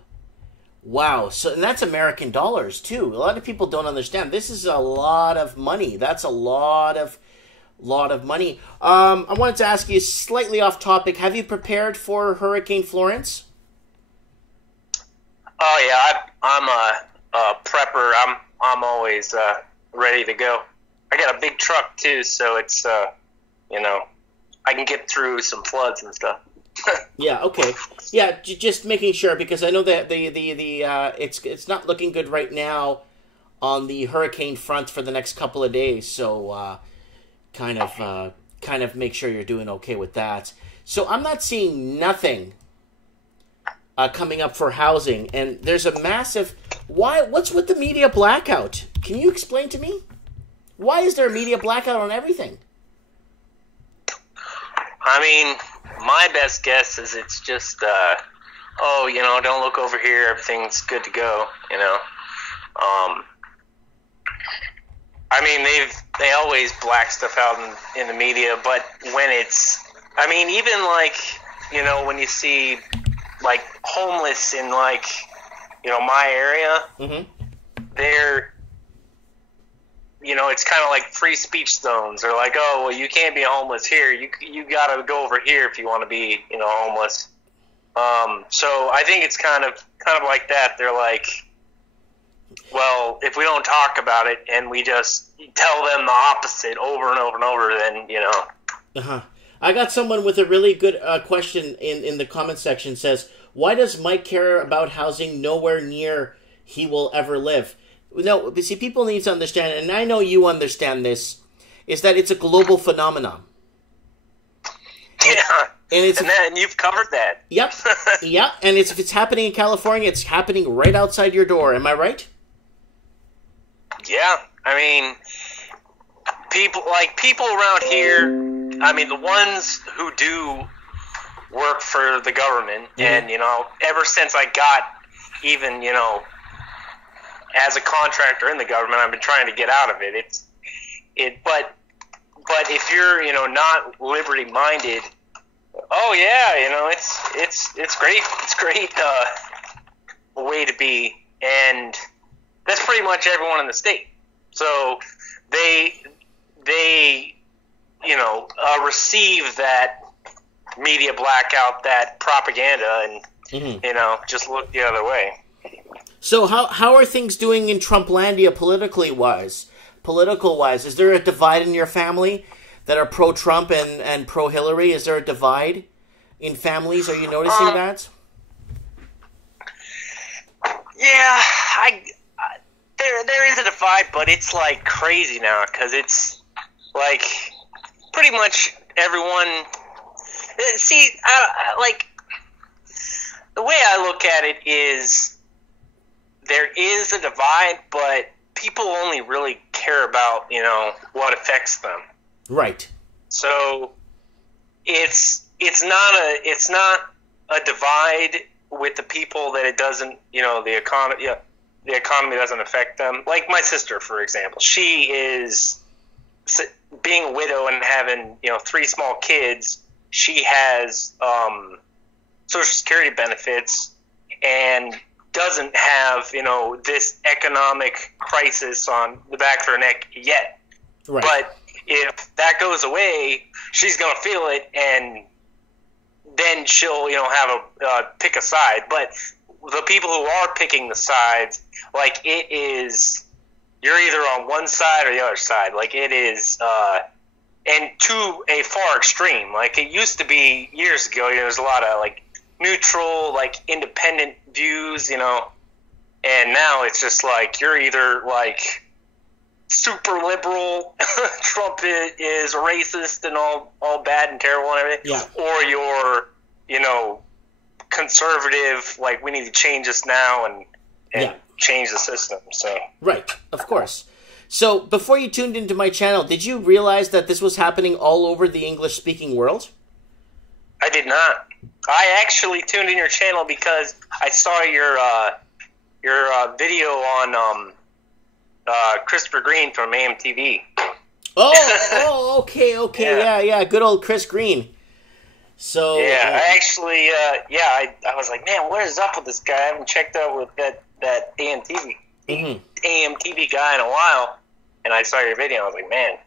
So, and that's American dollars too. A lot of people don't understand. This is a lot of money. That's a lot of money. I wanted to ask you, slightly off topic, have you prepared for Hurricane Florence? Oh yeah, I'm a prepper. I'm always ready to go. I got a big truck too, so it's I can get through some floods and stuff. Yeah. Okay. Yeah. Just making sure, because I know that the it's not looking good right now on the hurricane front for the next couple of days. So kind of make sure you're doing okay with that. So I'm not seeing nothing coming up for housing, and there's a massive what's with the media blackout? Can you explain to me? Why is there a media blackout on everything? I mean, my best guess is it's just, don't look over here, everything's good to go, I mean, they always black stuff out in the media, but when it's, I mean, even like, when you see like homeless in like, my area, mm-hmm. they're, it's kind of like free speech zones. They're like, oh, well, you can't be homeless here. You got to go over here if you want to be, homeless. So I think it's kind of like that. They're like, well, if we don't talk about it and we just tell them the opposite over and over and over, then, Uh-huh. I got someone with a really good question in the comment section. Says, why does Mike care about housing nowhere near he will ever live? No, but see, people need to understand, and I know you understand this, is that it's a global phenomenon. Yeah, and you've covered that. Yep, yeah, and if it's happening in California, it's happening right outside your door. Am I right? Yeah, I mean, people around here, I mean, the ones who do work for the government, mm-hmm. and, ever since I got even, as a contractor in the government, I've been trying to get out of it. But if you're, not liberty minded, oh yeah, it's great. It's great way to be, and that's pretty much everyone in the state. So they receive that media blackout, that propaganda, and just look the other way. So how are things doing in Trumplandia political wise? Is there a divide in your family that are pro-Trump and pro-Hillary? Is there a divide in families? Are you noticing that? Yeah, there is a divide, but it's like crazy now because it's like pretty much everyone. See, the way I look at it is there is a divide, but people only really care about what affects them. Right. So it's not a divide with the people that it doesn't, the economy doesn't affect them. Like my sister, for example, she is, being a widow and having 3 small kids. She has Social Security benefits and doesn't have this economic crisis on the back of her neck yet. Right. But if that goes away, she's gonna feel it, and then she'll have a pick a side. But the people who are picking the sides, like, it is, you're either on one side or the other side. Like, it is, and to a far extreme. Like, it used to be years ago, there's a lot of like neutral, like independent views, and now it's just like you're either like super liberal, Trump is racist and all bad and terrible and everything, yeah, or you're conservative, like we need to change this now and yeah, change the system. So right, of course. So before you tuned into my channel, did you realize that this was happening all over the English-speaking world? I did not. I actually tuned in your channel because I saw your video on Christopher Green from AMTV. Oh, okay, yeah, good old Chris Green. So yeah, I actually, I was like, man, what is up with this guy? I haven't checked out with that AMTV guy in a while, and I saw your video. I was like, man.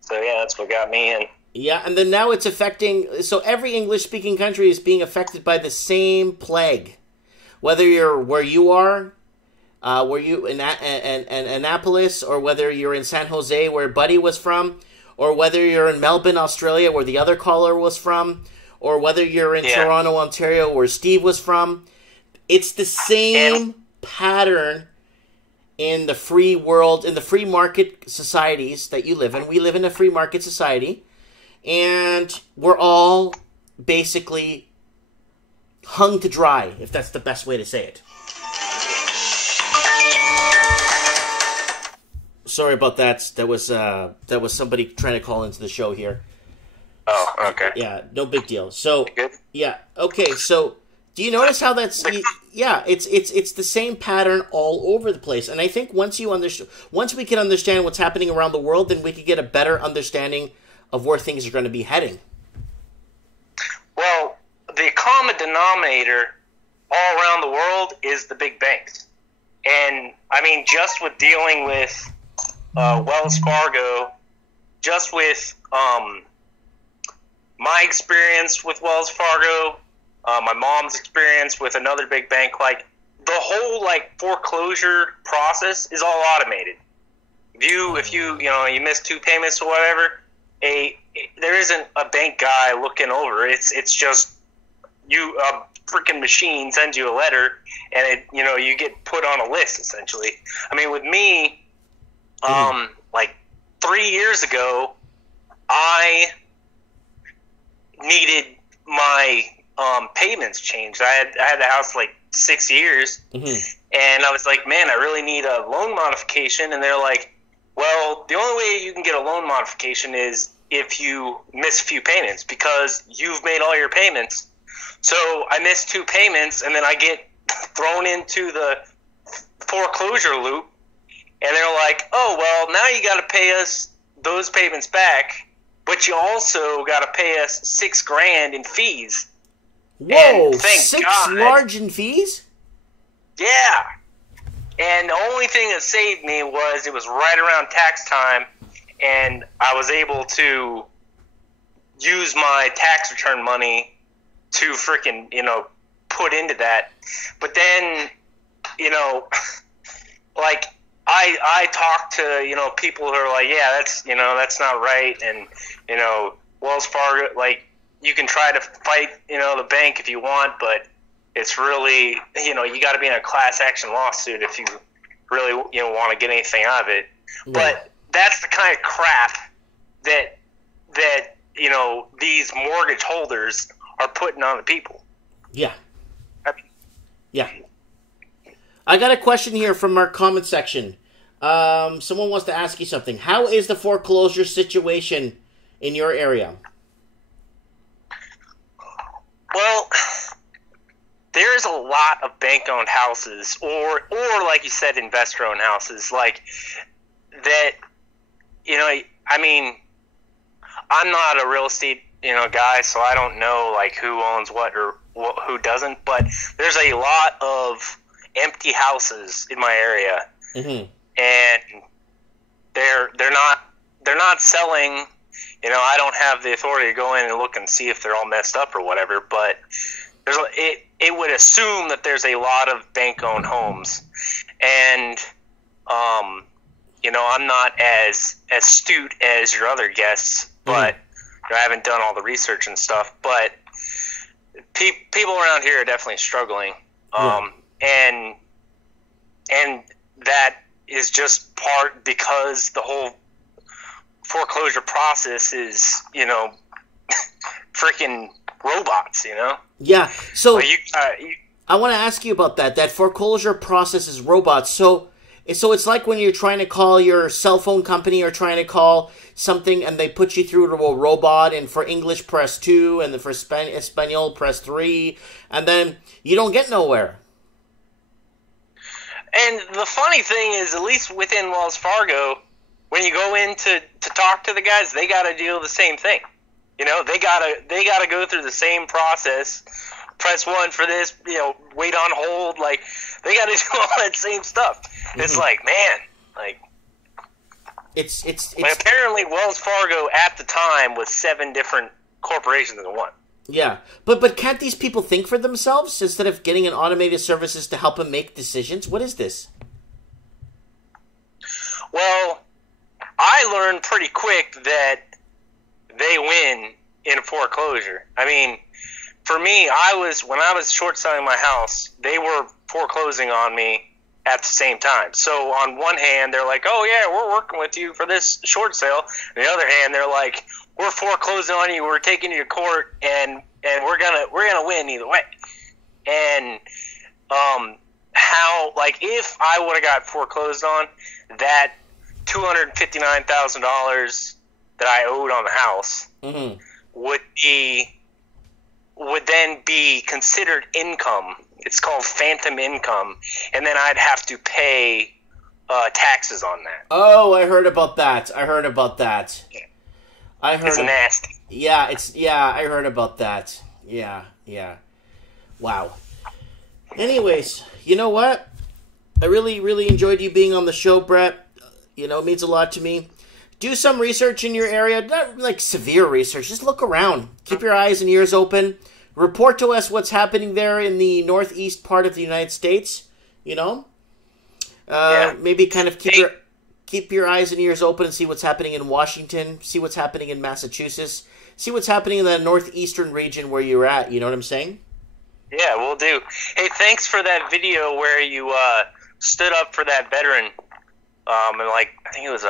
So yeah, that's what got me in. Yeah, and then now it's affecting. So every English-speaking country is being affected by the same plague, whether you're where you are. Were you in Annapolis, or whether you're in San Jose, where Buddy was from, or whether you're in Melbourne, Australia, where the other caller was from, or whether you're in Toronto, Ontario, where Steve was from. It's the same pattern in the free world, in the free market societies that you live in. We live in a free market society, and we're all basically hung to dry, if that's the best way to say it. Sorry about that. That was somebody trying to call into the show here. Oh, okay. Yeah, no big deal. So, good? Yeah, okay. So, do you notice how that's? Yeah, it's the same pattern all over the place. And I think once we can understand what's happening around the world, then we can get a better understanding of where things are going to be heading. Well, the common denominator all around the world is the big banks, and I mean, just with dealing with Wells Fargo, just with my experience with Wells Fargo, my mom's experience with another big bank, like the whole foreclosure process is all automated. If you miss 2 payments or whatever, there isn't a bank guy looking over. It's just a freaking machine sends you a letter, and you get put on a list essentially. I mean, with me, 3 years ago, I needed my payments changed. I had the house 6 years, and I was like, man, I really need a loan modification. And they're like, well, the only way you can get a loan modification is if you miss a few payments, because you've made all your payments. So I missed 2 payments, and then I get thrown into the foreclosure loop, and they're like, oh, well, now you got to pay us those payments back, but you also got to pay us $6,000 in fees. Whoa, six large in fees? Yeah. And the only thing that saved me was it was right around tax time, and I was able to use my tax return money to freaking, put into that. But then, like, I talk to, people who are like, yeah, that's not right. And, Wells Fargo, like, you can try to fight, the bank if you want, but it's really, you got to be in a class action lawsuit if you really, want to get anything out of it. Yeah. But that's the kind of crap that these mortgage holders are putting on the people. Yeah. Yeah. I got a question here from our comment section. Someone wants to ask you something. How is the foreclosure situation in your area? Well, there's a lot of bank-owned houses, or like you said, investor-owned houses, like that. I mean, I'm not a real estate guy, so I don't know like who owns what or who doesn't. But there's a lot of empty houses in my area, and they're not selling. I don't have the authority to go in and look and see if they're all messed up or whatever, but it would assume that there's a lot of bank-owned homes. And, I'm not as astute as your other guests, but I haven't done all the research and stuff, but people around here are definitely struggling. And that is just part because the whole foreclosure process is, freaking robots, Yeah. So I want to ask you about that. That foreclosure process is robots. So it's like when you're trying to call your cell phone company or trying to call something and they put you through to a robot, and for English press 2 and for Espanol press 3, and then you don't get nowhere. And the funny thing is, at least within Wells Fargo, when you go in to talk to the guys, they got to do the same thing. They gotta go through the same process. Press 1 for this, wait on hold. Like, they got to do all that same stuff. It's like, man, like, it's apparently Wells Fargo at the time was 7 different corporations in one. Yeah, but can't these people think for themselves instead of getting an automated services to help them make decisions? What is this? Well, I learned pretty quick that they win in a foreclosure. I mean, for me, when I was short selling my house, they were foreclosing on me at the same time. So on one hand, they're like, "Oh yeah, we're working with you for this short sale." On the other hand, they're like, "We're foreclosing on you. We're taking you to court, and we're gonna win either way." And if I would have got foreclosed on, that $259,000 that I owed on the house would then be considered income. It's called phantom income, and then I'd have to pay taxes on that. Oh, I heard about that. It's nasty. Yeah, I heard about that. Yeah. Wow. Anyways, you know what? I really, really enjoyed you being on the show, Brett. It means a lot to me. Do some research in your area. Not like severe research. Just look around. Keep your eyes and ears open. Report to us what's happening there in the northeast part of the United States. Maybe kind of keep your eyes and ears open and see what's happening in Washington. See what's happening in Massachusetts. See what's happening in the northeastern region where you're at. You know what I'm saying? Yeah, we'll do. Hey, thanks for that video where you stood up for that veteran. And I think it was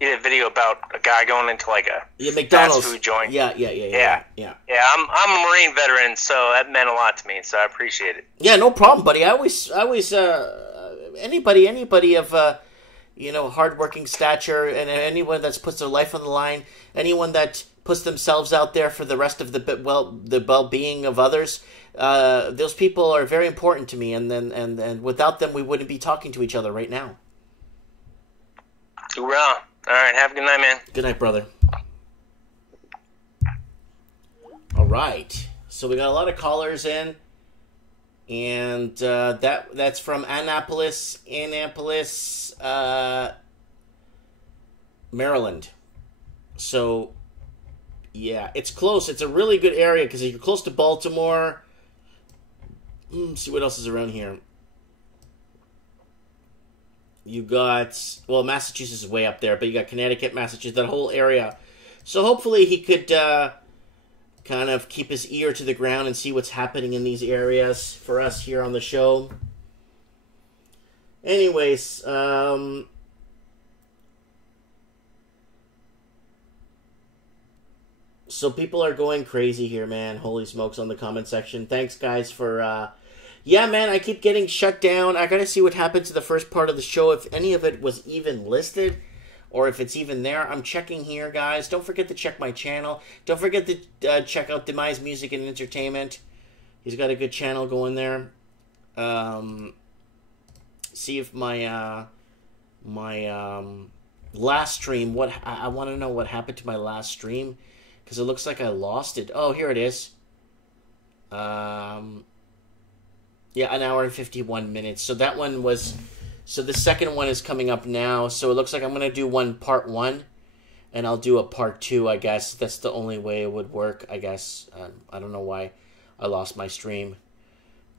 you did a video about a guy going into a McDonald's fast food joint. Yeah. I'm a Marine veteran, so that meant a lot to me. So I appreciate it. Yeah, no problem, buddy. I always anybody of hardworking stature, and anyone that puts their life on the line, anyone that puts themselves out there for the rest of the well-being of others. Those people are very important to me, and without them, we wouldn't be talking to each other right now. Hoorah! All right, have a good night, man. Good night, brother. All right, so we got a lot of callers in, and that's from Annapolis, Maryland. So, yeah, it's close. It's a really good area because you're close to Baltimore. See what else is around here. You got, well, Massachusetts is way up there, but you got Connecticut, Massachusetts, that whole area. So hopefully he could kind of keep his ear to the ground and see what's happening in these areas for us here on the show. Anyways, so people are going crazy here, man. Holy smokes on the comment section. Thanks, guys, for... Yeah, man, I keep getting shut down. I gotta see what happened to the first part of the show, if any of it was even listed, or if it's even there. I'm checking here, guys. Don't forget to check my channel. Don't forget to check out Demise Music and Entertainment. He's got a good channel going there. See if my last stream, I want to know what happened to my last stream, because it looks like I lost it. Oh, here it is. Yeah, 1 hour and 51 minutes. So that one was... So the second one is coming up now. So it looks like I'm going to do part 1. And I'll do a part 2, I guess. That's the only way it would work, I guess. I don't know why I lost my stream.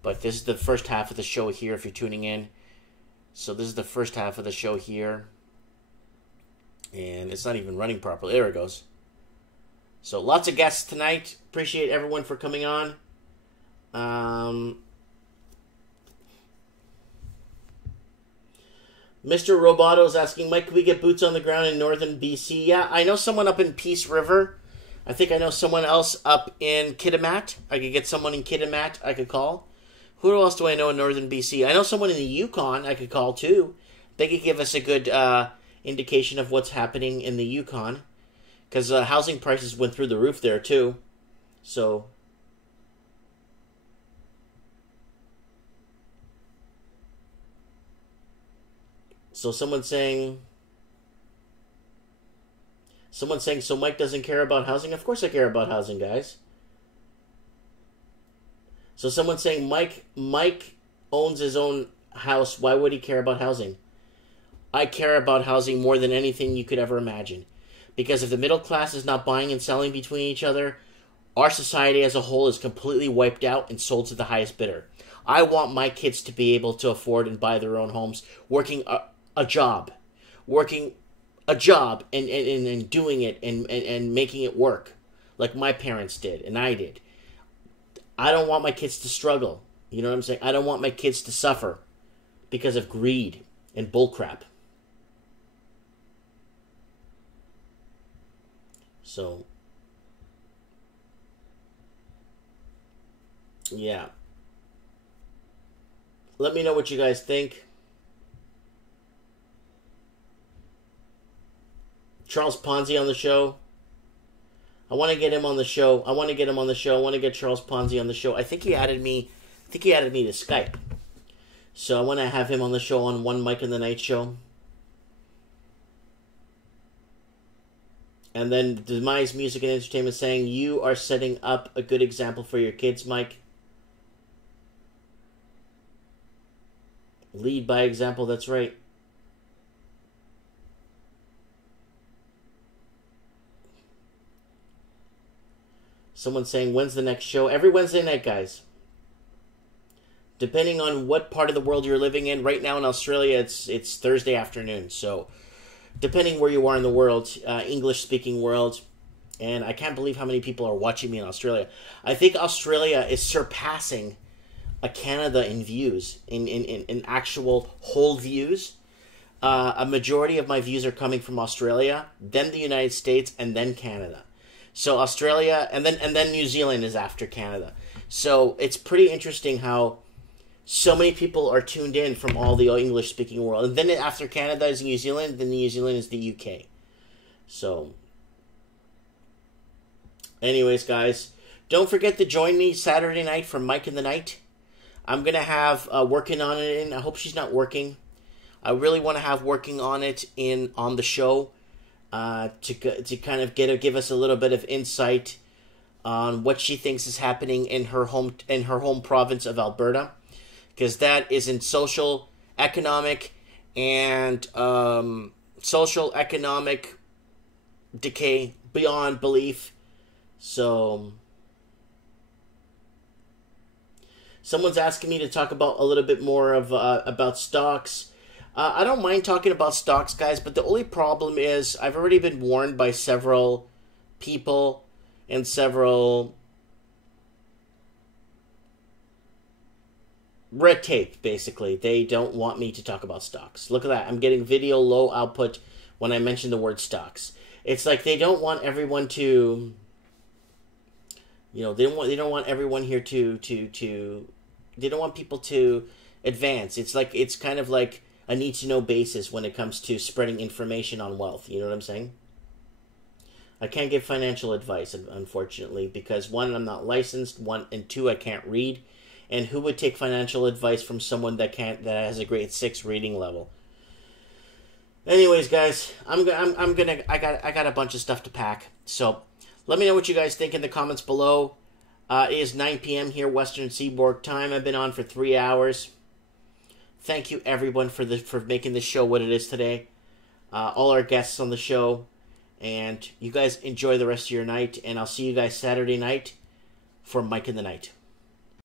But this is the first half of the show here, if you're tuning in. So this is the first half of the show here. And it's not even running properly. There it goes. So lots of guests tonight. Appreciate everyone for coming on. Mr. Roboto's asking, Mike, can we get boots on the ground in northern BC? Yeah, I know someone up in Peace River. I think I know someone else up in Kitimat. I could get someone in Kitimat I could call. Who else do I know in northern BC? I know someone in the Yukon I could call too. They could give us a good indication of what's happening in the Yukon. Because housing prices went through the roof there too. So... So someone's saying, so Mike doesn't care about housing? Of course I care about housing, guys. So someone's saying, Mike owns his own house. Why would he care about housing? I care about housing more than anything you could ever imagine. Because if the middle class is not buying and selling between each other, our society as a whole is completely wiped out and sold to the highest bidder. I want my kids to be able to afford and buy their own homes, working a job and doing it and making it work like my parents did and I did. I don't want my kids to struggle. You know what I'm saying? I don't want my kids to suffer because of greed and bullcrap. So, yeah. Let me know what you guys think. Charles Ponzi on the show. I want to get him on the show. I want to get Charles Ponzi on the show. I think he added me to Skype. So I want to have him on the show on One Mike in the Night show. And then Demise Music and Entertainment saying, you are setting up a good example for your kids, Mike. Lead by example, that's right. Someone's saying, when's the next show? Every Wednesday night, guys. Depending on what part of the world you're living in. Right now in Australia, it's Thursday afternoon. So, depending where you are in the world, English-speaking world. And I can't believe how many people are watching me in Australia. I think Australia is surpassing Canada in views, in actual whole views. A majority of my views are coming from Australia, then the United States, and then Canada. So Australia, and then New Zealand is after Canada. So it's pretty interesting how so many people are tuned in from all the English-speaking world. And then after Canada is New Zealand, then New Zealand is the UK. So, Anyways, guys, don't forget to join me Saturday night for Mike in the Night. I'm going to have working on it, and I hope she's not working. I really want to have working on it on the show to kind of give us a little bit of insight on what she thinks is happening in her home province of Alberta, because that is in social, economic, and social economic decay beyond belief. So someone's asking me to talk about a little bit more of about stocks. I don't mind talking about stocks, guys, but the only problem is I've already been warned by several people and several red tape, basically. They don't want me to talk about stocks. Look at that. I'm getting video low output when I mention the word stocks. It's like they don't want everyone to, they don't want everyone here to they don't want people to advance. It's kind of like a need-to-know basis when it comes to spreading information on wealth. You know what I'm saying? I can't give financial advice, unfortunately, because one, I'm not licensed, and two, I can't read. And who would take financial advice from someone that has a grade 6 reading level? Anyways, guys, I got a bunch of stuff to pack. So let me know what you guys think in the comments below. It is 9 p.m. here, Western Seaboard time. I've been on for 3 hours. Thank you, everyone, for making this show what it is today. All our guests on the show. And you guys enjoy the rest of your night. And I'll see you guys Saturday night for Mike in the Night.